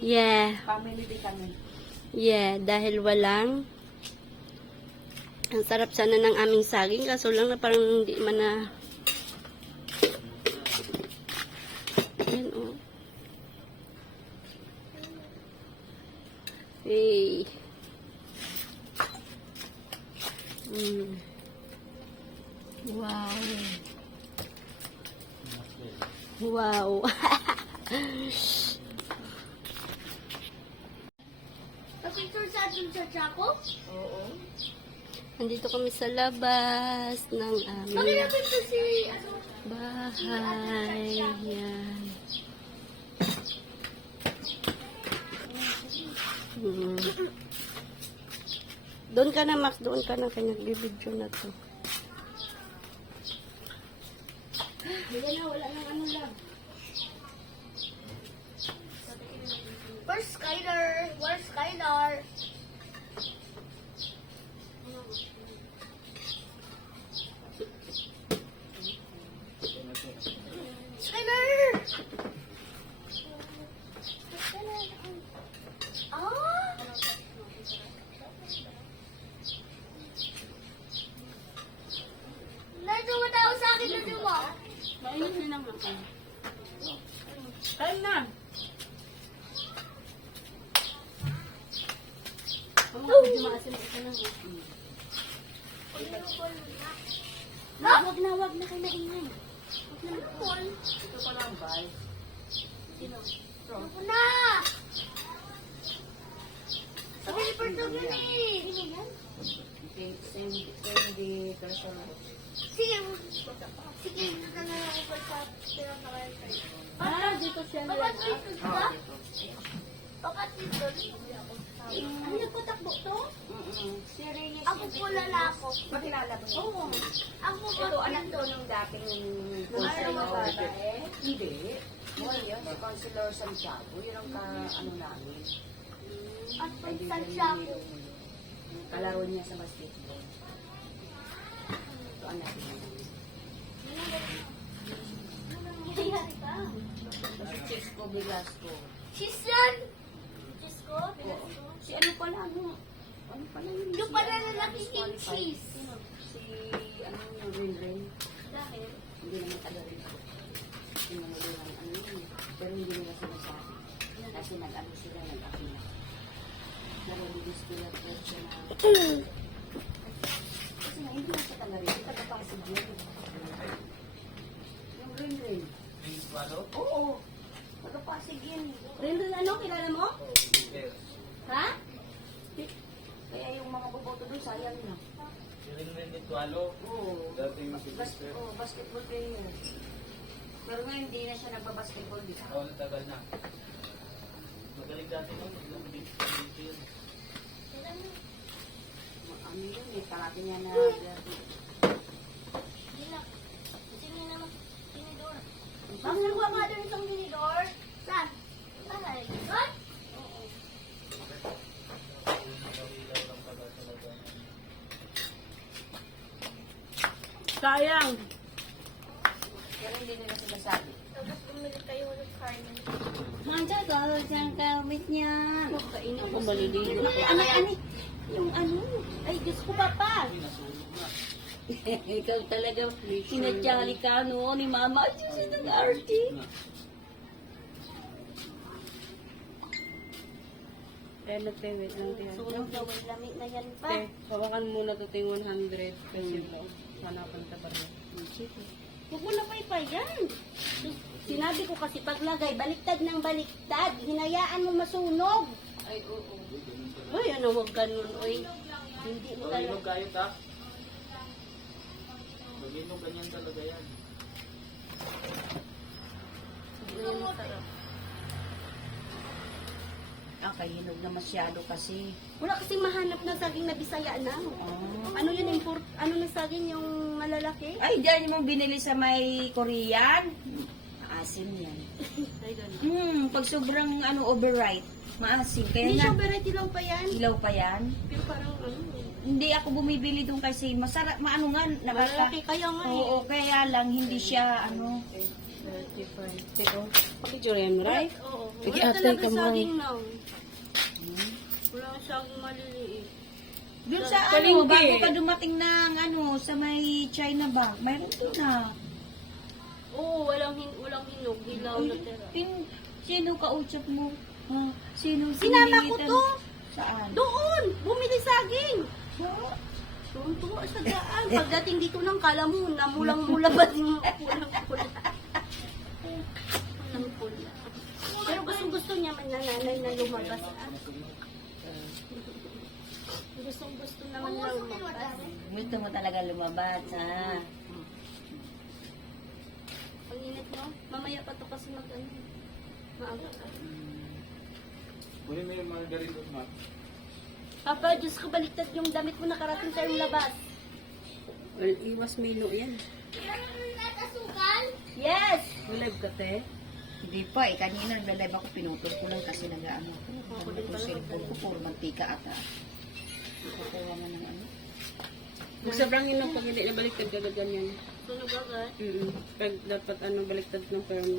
Yeah. Family din kami. Yeah, dahil walang ang sarap sana ng aming saging kaso lang na parang hindi man na yan oh. Hey. Wow. Wow. Picture sa atin sa Chaco? Oo. Nandito kami sa labas ng Bakit aming natin ito si... bahay. Yan. Doon ka na, Max. Doon ka na. Kaya nagbibidyo na to. Wala na, wala nang ano lang. Where's Skylar? Where's Skylar? Skylar! Ah! Nandun tao sa akin na mo. Mainit na naman kayo. Kain na. Medyo maasim ito na. Wag na, wag na kayo naingay. Ito pa lang, bay. Ako na! Sabi ni Pertog yun eh! Send the person. Sige, sige, ito na lang ako sa pinapakain. Ah, dito siya na. Bakat dito, diba? Bakat dito. Ano nagpatakbo to? Ako po lalako. Makilala mo yun? Oo. Ako po Ito, anak to nung dating counselor. Hindi. Well, yun, si Counselor Santiago. Yun ang ano namin. At pag Santiago. Kalaro niya sa basketball. Ito, anak niya. Nangyayari ka. Si Chesco Velasco. Cheese yan! Cheese ko? Oo. Si ano pala, ano pala yun? Yung pala lalaking cheese. Si, ano yung Rin. Dahil? Hindi naman taga rito. Hindi naman doon ang ano yun. Pero hindi nila sinasabi. Kasi nag-ano sila, nag-akila. Nare-release sila po siya na... Kasi nga, hindi na siya taga rito. Taga-pasig yun. Yung Rin. Oo. Taga-pasig yun. Rin, ano? Kilala mo? Ha? Kaya yung mga boboto doon, sayang na. Rin Tualo, Oo. dating Basketball player. Pero ngayon, hindi na siya nagbabasketball dito. tagal na. Magaling dati no, yun. Ano yun eh, parati niya na... Gila. Sino na naman? Tinidor. Ang nagawa nga doon isang tinidor? Saan? Saan? Saan? Sayang. Pero hindi nila sinasabi. Tapos bumili kayo ng karne. Manja ka, siyang kawit niya. Kainin ko maliligo. Ano? Yung ano? Ay, Diyos ko, Papa. Ikaw talaga, sinadyali ka, no, ni Mama. Diyos, itong arte. Pero, te, wait lang, te. Sunog daw, ang lamig na yan pa. Te, hawakan muna to, te, 100. Kasi ito, hanapan ka pa rin. Huwag mo na pa yan. Sinabi ko kasi paglagay, baliktad ng baliktad. Hinayaan mo masunog. Ay, oo. Uy, ano, huwag ganun, uy. Hindi mo Mag-inog talaga. kayo ta. Mag-inog ganyan talaga yan. Ganyan masarap. Kahinog na masyado kasi. Wala kasing mahanap na saging na Bisaya na. Ano yun, ano na saging yung malalaki? Ay, dyan yung binili sa may Korean. Maasim yan. Ay, ganun. Pag sobrang overripe, maasim. Kaya Hindi nga, siya variety lang pa yan. ilaw pa yan. Pero parang, ano, Hindi ako bumibili doon kasi masarap, maano nga, Malalaki kaya nga eh. Oo, kaya lang, hindi siya, Different. Teko, picture yan, right? Oo. Sige, Wala ate, talaga come on. saging na. Wala kang saging maliliit. Doon sa Palengke. bago ka dumating ng sa may China ba? Mayroon doon na. Oo, walang hinog. Hilaw na tira. Sino kausap mo? Ha? Sino Sinama ko sinilitan? to. Saan? Doon! Bumili saging! Doon to sa daan. Pagdating dito ng kala mo, namulang-mula ba yung pulang-pula? Pulang-pula. Pero gusto niya man na nanay na lumabas. Gusto naman na lumabas. Gusto mo talaga lumabas, ha? Ang init mo, mamaya pa to kasi maaga ka. Kunin mo yung margarine doon, ma. Papa, Diyos ko, baliktad yung damit mo nakarating sa yung labas. Well, iwas Milo yan. Yes! Live ka, te? Hindi pa kanina nagla-live ako, pinutol ko lang kasi nag-ano ko. Ako din pala Cellphone ko, puro mantika ata. Nakukuha mo ng ano. Kung sobrang hinog, pag hindi nabaliktad ka ganyan. Sunog agad. Pag dapat baliktad ng firm.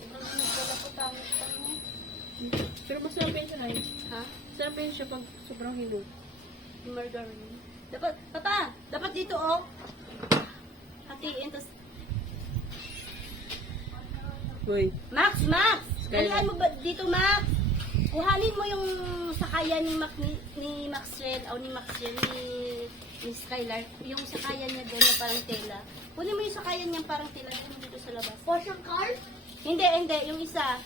Sobrang hinog pala ko, tangit pa mo. Pero masarap yan siya, ay. Ha? Sarap yan siya pag sobrang hinog. Yung margarine. Dapat dito, oh. Hatiin, tas... Hoy. Max! Skylar. Halaan mo ba dito, Max? Kuhanin mo yung sakayan ni Maxwell, o ni Maxwell, ni Skylar. Yung sakayan niya doon na parang tela. Kunin mo yung sakayan niya parang tela dito sa labas. Porsche car? Hindi. Yung isa.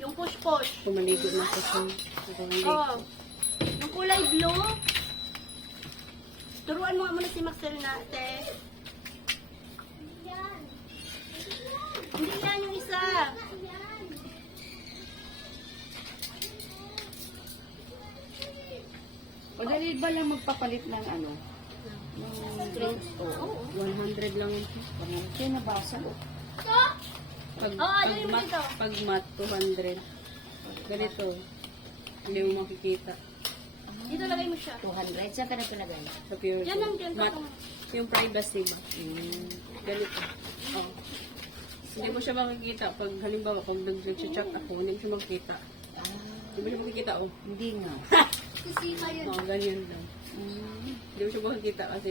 Yung push-push. Pumaligo na sa sun. Oo. Yung kulay blue. Turuan mo nga muna si Maxwell na, te. Hindi yan yung isa. O dali ba lang magpapalit ng ano? Ng drinks? Oo. 100 lang ito. Kaya nabasa ko. Pag, ano yung mat, dito? pag mat, 200. Ganito. Hindi mo makikita. Dito lagay mo siya. 200? Saan ka na pinagay? Sa pure. Yan ang dyan mat. ako. Yung privacy ba? Ganito. Oh. Hindi mo siya makikita. Pag halimbawa, pag nag-check ako, hindi mo siya makikita. Hindi mo siya makikita, oh. Hindi nga. Oh, ganyan lang. Hindi mo siya makikita kasi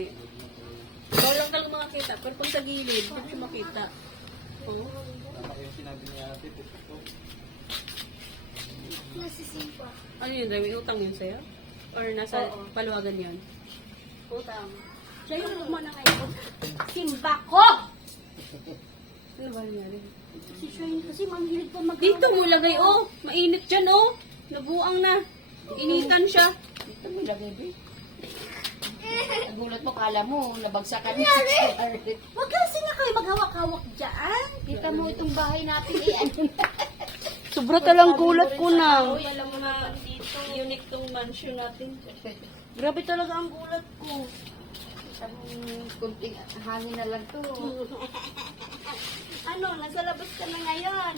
ikaw lang talaga makakita. Pero pag sa gilid, hindi mo siya makita. Oh. Ako yung sinabi ni ate, puto. Ano yun? May utang yun sa'yo? Or nasa Oo. paluwagan yun? Utang. Siya yung lumana ngayon. Simba ko! Ano ba nangyari? Si Shane kasi manghilig pa mag- Dito mo lagay, oh! Mainit dyan, oh! Nabuang na. Initan siya. Dito mo ilagay, babe. Nagulat mo, kala mo, nabagsakan ni Huwag kasi na kayo maghawak-hawak dyan. Kita mo itong bahay natin, ano na. Sobra talang gulat ko na. Uy, alam mo na dito. Unique tong mansion natin. Grabe talaga ang gulat ko. Isang kunting hangin na lang to. Ano, nasa labas ka na ngayon.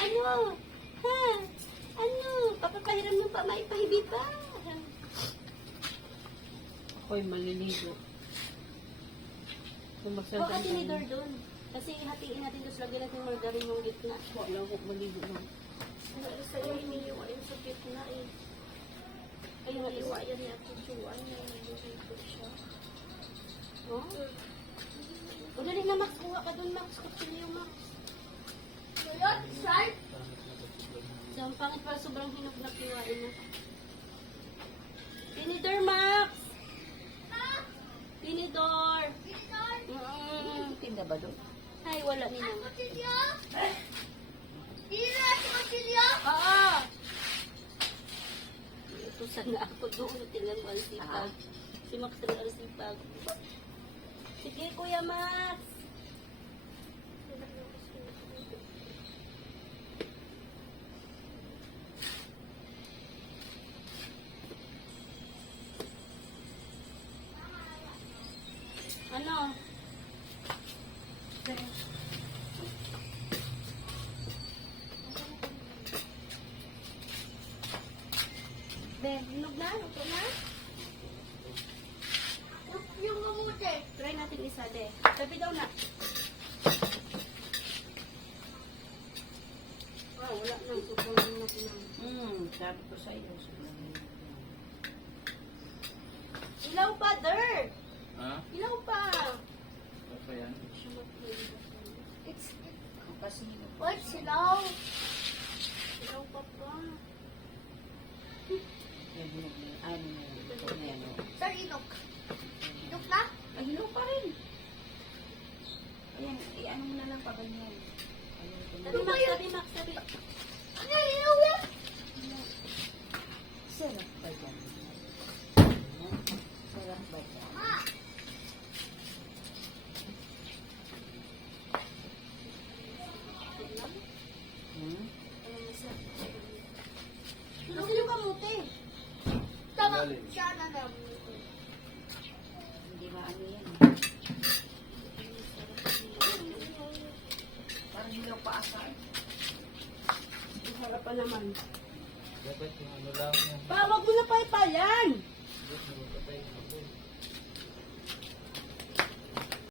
Ano? Ha? Ano? Papapahiram mo pa, may pahibi pa. Ako'y maliligo. Huwag Magsasabi ka tinidor doon. Kasi hatiin natin tapos lagyan natin margarine yung gitna. Wala ko maligo lang. Sa iyo, iniiwa yun sa gitna eh. Ay, naiwa yan niya. Tutuan niya. Nandito siya. Oh? O, dali na, Max. Kuha ka doon, Max. Kutsilyo, Max. So, ang pangit para sobrang hinog na kiwain na. Tinidor, Max! Tinidor! Tinda ba doon? Ay, wala nila. Oo! Ito sana ako doon. Tingnan mo ang sipag. Si Max rin ang sipag. Sige, Kuya Max! Ano? Ben, hinog na? Luto na? Yung mamuti. Try natin isa, De. Sabi daw na. Ah, wala nang supong na sinang. Sabi ko sa iyo. Ilaw pa, der. Ha? Ilaw pa. Ano pa yan? It's, Kasi what's ilaw? Ilaw pa pa. Sir, inok. Inok na? ay, hilaw pa rin. Ayan, i-ano mo na lang pa ganyan. Sabi, Max, sabi, Max, sabi. Ano, ilaw yan? Sarap ba yan? Sarap ba yan? Hmm? Kasi yung kamuti. Dali. Sana na. Hindi maano yan. Parang hilaw pa asal. Harap pa naman. Dapat yung ano lang yung Pa, wag mo na pa yan.